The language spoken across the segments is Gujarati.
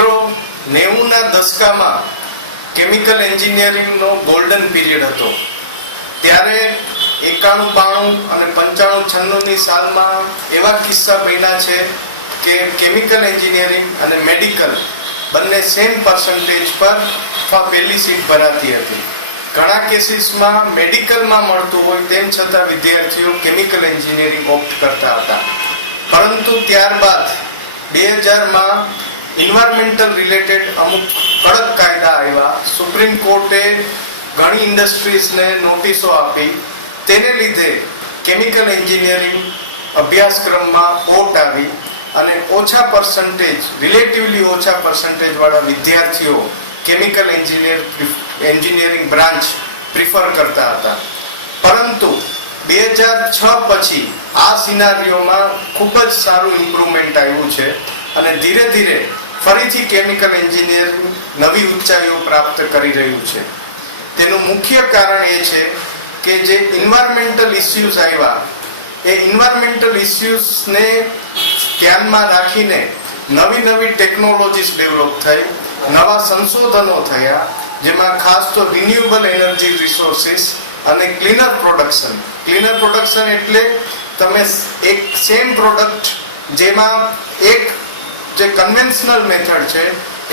મિત્રો, 90ના દશકામાં કેમિકલ એન્જિનિયરિંગનો ગોલ્ડન પીરિયડ હતો. ત્યારે 91, 92 અને 95, 96ની સાલમાં એવા કિસ્સા બન્યા છે કે કેમિકલ એન્જિનિયરિંગ અને મેડિકલ બંને સેમ પર્સન્ટેજ પર પહેલી સીટ ભરાતી હતી. ઘણા કેસીસમાં મેડિકલમાં મળતું હોય તેમ છતાં વિદ્યાર્થીઓ કેમિકલ એન્જિનિયરિંગ ઓપ્ટ કરતા હતા. પરંતુ ત્યારબાદ 2000માં એન્વાયરમેન્ટલ રિલેટેડ અમુક કડક કાયદા આવ્યા. સુપ્રીમ કોર્ટે ઘણી ઇન્ડસ્ટ્રીઝને નોટિસો આપી. તેને લીધે કેમિકલ એન્જિનિયરિંગ અભ્યાસક્રમમાં ઓટ આવી અને ઓછા પર્સન્ટેજ, રિલેટિવલી ઓછા પર્સન્ટેજ વાળા વિદ્યાર્થીઓ કેમિકલ એન્જિનિયરિંગ બ્રાન્ચ પ્રિફર કરતા હતા. પરંતુ 2006 પછી આ સિનારીઓમાં ખૂબ જ સારું ઇમ્પ્રુવમેન્ટ આવ્યું છે અને ધીરે ધીરે ફરીથી કેમિકલ એન્જિનિયરિંગ નવી ઊંચાઈઓ પ્રાપ્ત કરી રહ્યું છે. તેનું મુખ્ય કારણ એ છે કે જે એન્વાયરમેન્ટલ ઇસ્યુઝ આવ્યા, એ એન્વાયરમેન્ટલ ઇસ્યુઝને ધ્યાનમાં રાખીને નવી નવી ટેકનોલોજીસ ડેવલપ થઈ, નવા સંશોધનો થયા, જેમાં ખાસ તો રિન્યુએબલ એનર્જી રિસોર્સિસ અને ક્લીનર પ્રોડક્શન. ક્લીનર પ્રોડક્શન એટલે તમે એક સેમ પ્રોડક્ટ જેમાં એક જે કન્વેન્શનલ મેથડ છે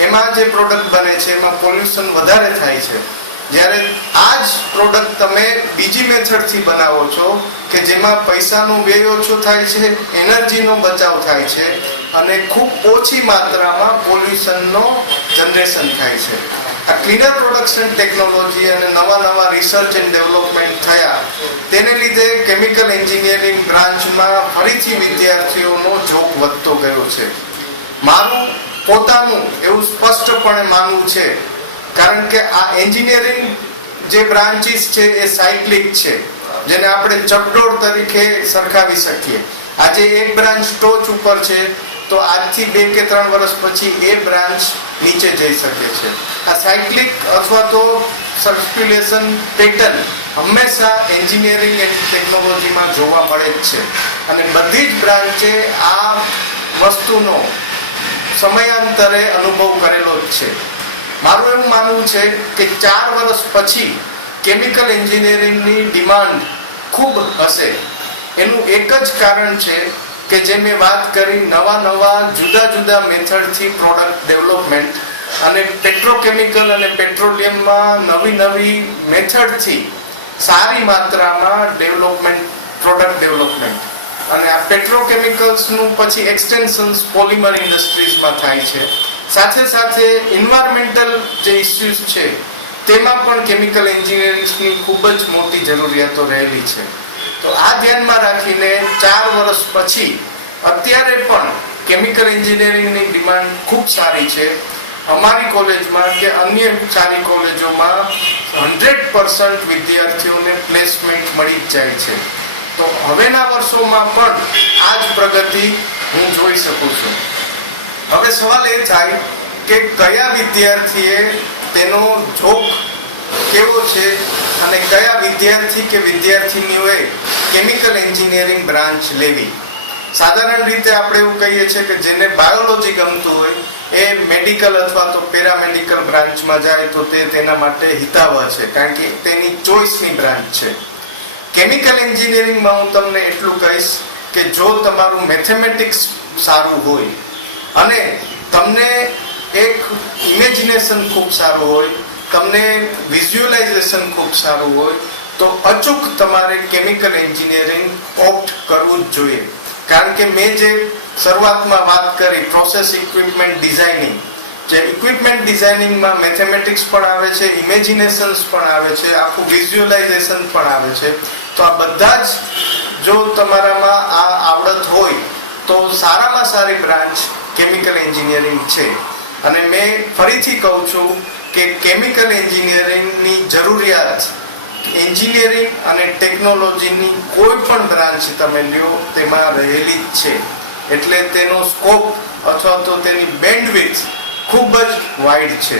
એમાં જે પ્રોડક્ટ બને છે એમાં પોલ્યુશન વધારે થાય છે, જ્યારે આ જ પ્રોડક્ટ તમે બીજી મેથડથી બનાવો છો કે જેમાં પૈસાનો વ્યય ઓછો થાય છે, એનર્જીનો બચાવ થાય છે અને ખૂબ ઓછી માત્રામાં પોલ્યુશનનો જનરેશન થાય છે. આ ક્લીનર પ્રોડક્શન ટેકનોલોજી અને નવા નવા રિસર્ચ એન્ડ ડેવલપમેન્ટ થયા, તેને લીધે કેમિકલ એન્જિનિયરિંગ બ્રાન્ચમાં ફરીથી વિદ્યાર્થીઓનો જોગ વધતો ગયો છે. મારું પોતાનું એવું સ્પષ્ટપણે માનવું છે, કારણ કે આ એન્જિનિયરિંગ જે બ્રાન્ચીસ છે એ સાયક્લિક છે, જેને આપણે ચકડોળ તરીકે સરખાવી શકીએ. આજે એક બ્રાન્ચ ટોચ ઉપર છે તો આજથી 2 કે 3 વર્ષ પછી એ બ્રાન્ચ નીચે જઈ શકે છે. આ સાયક્લિક અથવા તો સર્ક્યુલેશન પેટર્ન હંમેશા એન્જિનિયરિંગ એન્ડ ટેકનોલોજીમાં જોવા મળે જ છે અને બધી જ બ્રાન્ચે આ વસ્તુનો સમયાંતરે અનુભવ કરેલો જ છે. મારું એવું માનવું છે કે 4 વર્ષ પછી કેમિકલ એન્જિનિયરિંગની ડિમાન્ડ ખૂબ હશે. એનું એક જ કારણ છે કે જે મેં વાત કરી, નવા જુદા જુદા મેથડથી પ્રોડક્ટ ડેવલપમેન્ટ અને પેટ્રોકેમિકલ અને પેટ્રોલિયમમાં નવી મેથડથી સારી માત્રામાં પ્રોડક્ટ ડેવલપમેન્ટ અને આ પેટ્રોકેમિકલ્સનું પછી એક્સટેન્શન્સ પોલિમર ઇન્ડસ્ટ્રીઝમાં થાય છે. સાથે સાથે એન્વાયરમેન્ટલ જે ઇસ્યુઝ છે તેમાં પણ કેમિકલ એન્જિનિયરિંગની ખૂબ જ મોટી જરૂરિયાતો રહેલી છે. તો આ ધ્યાનમાં રાખીને 4 વર્ષ પછી અત્યારે પણ કેમિકલ એન્જિનિયરિંગની ડિમાન્ડ ખૂબ સારી છે. અમારી કોલેજમાં કે અન્ય સારી કોલેજોમાં 100% વિદ્યાર્થીઓને પ્લેસમેન્ટ મળી જ જાય છે. તો હવેના વર્ષોમાં પણ આ જ પ્રગતિ હું જોઈ શકું છું. હવે સવાલ એ થાય કે કયા વિદ્યાર્થીએ તેનો ઝોક કેવો છે અને કયા વિદ્યાર્થી કે વિદ્યાર્થીનીઓએ કેમિકલ એન્જિનિયરિંગ બ્રાન્ચ લેવી. સાધારણ રીતે આપણે એવું કહીએ છીએ કે જેને બાયોલોજી ગમતું હોય એ મેડિકલ અથવા તો પેરામેડિકલ બ્રાન્ચમાં જાય તો તે તેના માટે હિતાવહ છે, કારણ કે તેની ચોઇસની બ્રાન્ચ છે. કેમિકલ એન્જિનિયરિંગમાં હું તમને એટલું કહીશ કે જો તમારું મેથેમેટિક્સ સારું હોય અને તમને એક ઇમેજિનેશન ખૂબ સારું હોય, તમને વિઝ્યુઅલાઇઝેશન ખૂબ સારું હોય તો અચૂક તમારે કેમિકલ એન્જિનિયરિંગ ઓપ્ટ કરવું જ જોઈએ. કારણ કે મેં જે શરૂઆતમાં વાત કરી પ્રોસેસ ઇક્વિપમેન્ટ ડિઝાઇનિંગ, જે ઇક્વિપમેન્ટ ડિઝાઇનિંગમાં મેથેમેટિક્સ પણ આવે છે, ઇમેજિનેશન્સ પણ આવે છે, આખું વિઝ્યુઅલાઇઝેશન પણ આવે છે. તો આ બધા જ જો તમારામાં આ આવડત હોય તો સારામાં સારી બ્રાન્ચ કેમિકલ એન્જિનિયરિંગ છે. અને મેં ફરીથી કહું છું કે કેમિકલ એન્જિનિયરિંગની જરૂરિયાત એન્જિનિયરિંગ અને ટેકનોલોજીની કોઈ પણ બ્રાન્ચ તમે લ્યો તેમાં રહેલી જ છે. એટલે તેનો સ્કોપ અથવા તો તેની બેન્ડવિડ્થ ખૂબ જ વાઇડ છે.